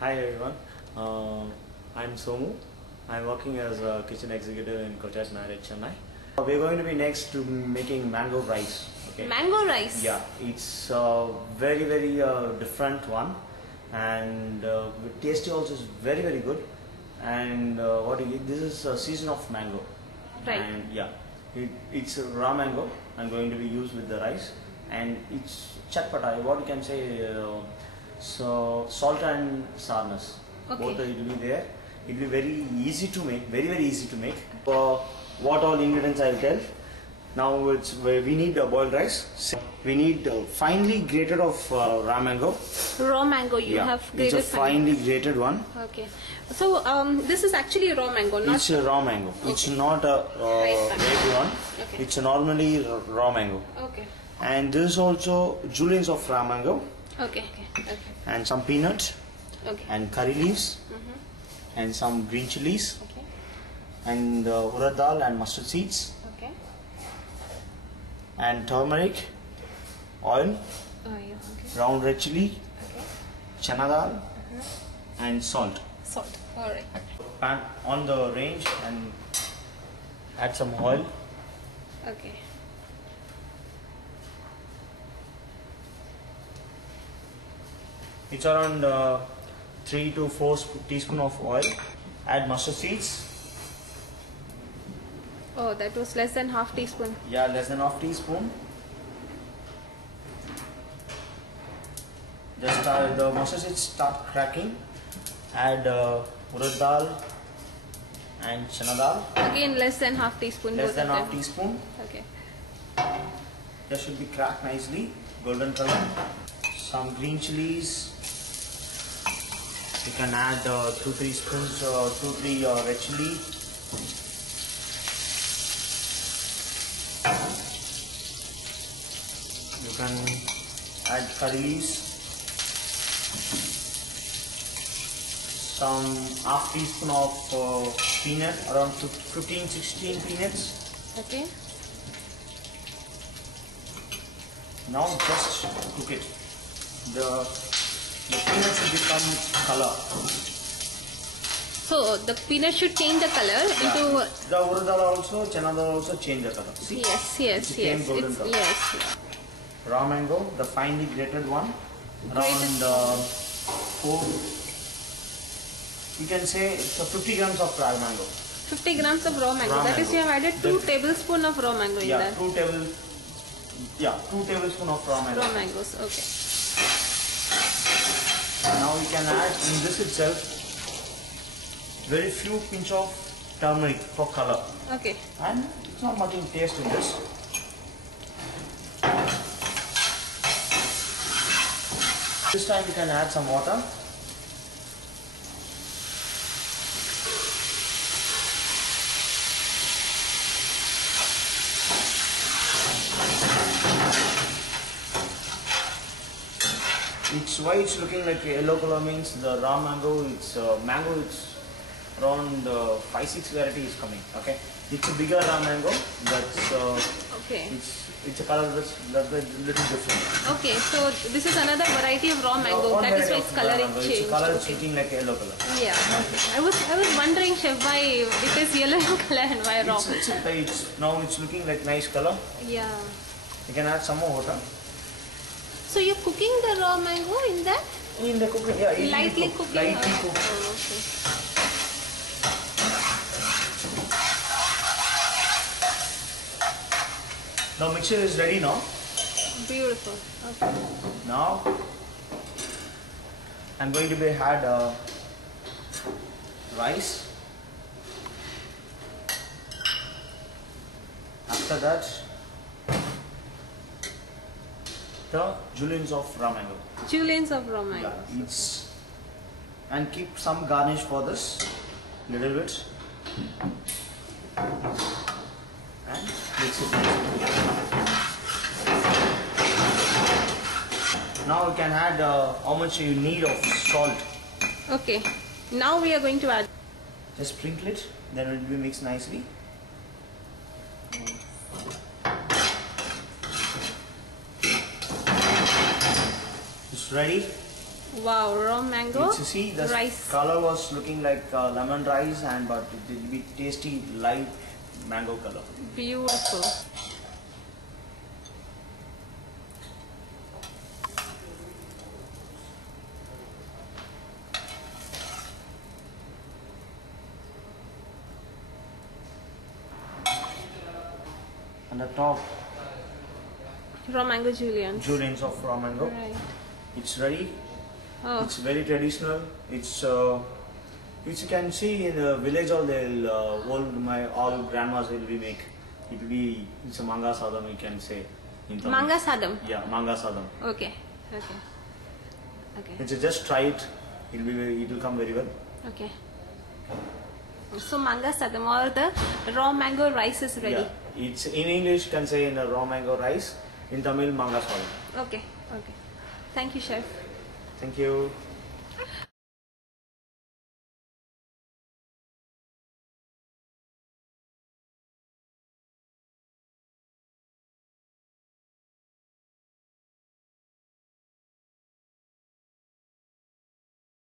Hi everyone, I'm Somu. I'm working as a kitchen executive in Kochas Marriott, Chennai. We're going to be next to making mango rice. Okay. Mango rice? Yeah, it's a very different one, and the tasty also is very good. And this is a season of mango. Right. And yeah, it's raw mango. I'm going to be used with the rice, and it's chatpata. What you can say. So salt and sourness, Okay. both it will be there. It will be very easy to make, very easy to make. What all ingredients I will tell. Now we need boiled rice. We need finely grated of raw mango. Raw mango you have grated. It's a finely grated one. Okay. So this is actually raw mango, not. It's a raw mango. Okay. It's not a red one. Okay. It's a normally raw mango. Okay. And this is also julienne of raw mango. Okay. And some peanuts. Okay. And curry leaves. And some green chilies. Okay. And urad dal and mustard seeds. Okay. And turmeric, oil, Oh yeah. Okay. ground red chili, Okay. chana dal, and salt. Salt. All right. Pan on the range and add some oil. Okay. It's around 3 to 4 teaspoon of oil. Add mustard seeds. Oh, that was less than half teaspoon. Yeah, less than half teaspoon. Just the mustard seeds start cracking. Add urad dal and chana dal. Again, less than half teaspoon. Less than half teaspoon. Okay. That should be cracked nicely, golden color. Some green chilies. You can add 2-3 spoons, 2-3 red chili. You can add curry leaves. Some half teaspoon of peanut, around 15-16 peanuts. Okay. Now just cook it. The peanut should become color. So the peanut should change the color into. The urad dal also, chana dal also change the color. See? Yes. It golden color. Yes. Raw mango, the finely grated one, around 4. You can say it's 50 grams of raw mango. 50 grams of raw mango. That is, you have added 2 tablespoons of raw mango in that. 2 tablespoons of raw mango. Raw mangoes. Okay. Now we can add in this itself very few pinch of turmeric for color. Okay. And it's not much in taste in this. This time you can add some water. It's why it's looking like a yellow color means the raw mango. It's It's around 5-6 varieties coming. Okay, it's a bigger raw mango. That's Okay. it's a color that's a little different. Okay, so this is another variety of raw mango. One That is why variety its of coloring mango. changed. Its color is Okay. looking like a yellow color. Yeah. I was wondering, chef, why it is yellow color and why raw? Now it's looking like nice color. Yeah. You can add some more water. So you're cooking the raw mango in that? In the cooking, yeah, Lightly cooking. Lightly cook. Oh, okay. Now mixture is ready now. Beautiful. Okay. Now I'm going to add rice. After that, the julienne of raw mango. Juliennes of raw mango. Yeah, and keep some garnish for this, little bit, and mix it. Now you can add how much you need of salt. Okay. Now we are going to add. Just sprinkle it, then it will be mixed nicely. It's ready. Wow, raw mango You see, the rice. color was looking like lemon rice, but it will be tasty light mango color. Beautiful. And the top, Raw mango julienne. juliennes of raw mango. Right. It's ready. Oh, It's very traditional. It's which you can see in the village, or they'll all grandmas will be make. It will be, it's a manga sadam, you can say in Tamil. Manga Sadam. Yeah, manga sadam. Okay. Okay. Okay. It's just try it. It will come very well. Okay. So Manga Sadam or the raw mango rice is ready. Yeah, it's in English you can say in a raw mango rice. In Tamil, manga sadam. Okay. Okay. Thank you, chef. Thank you.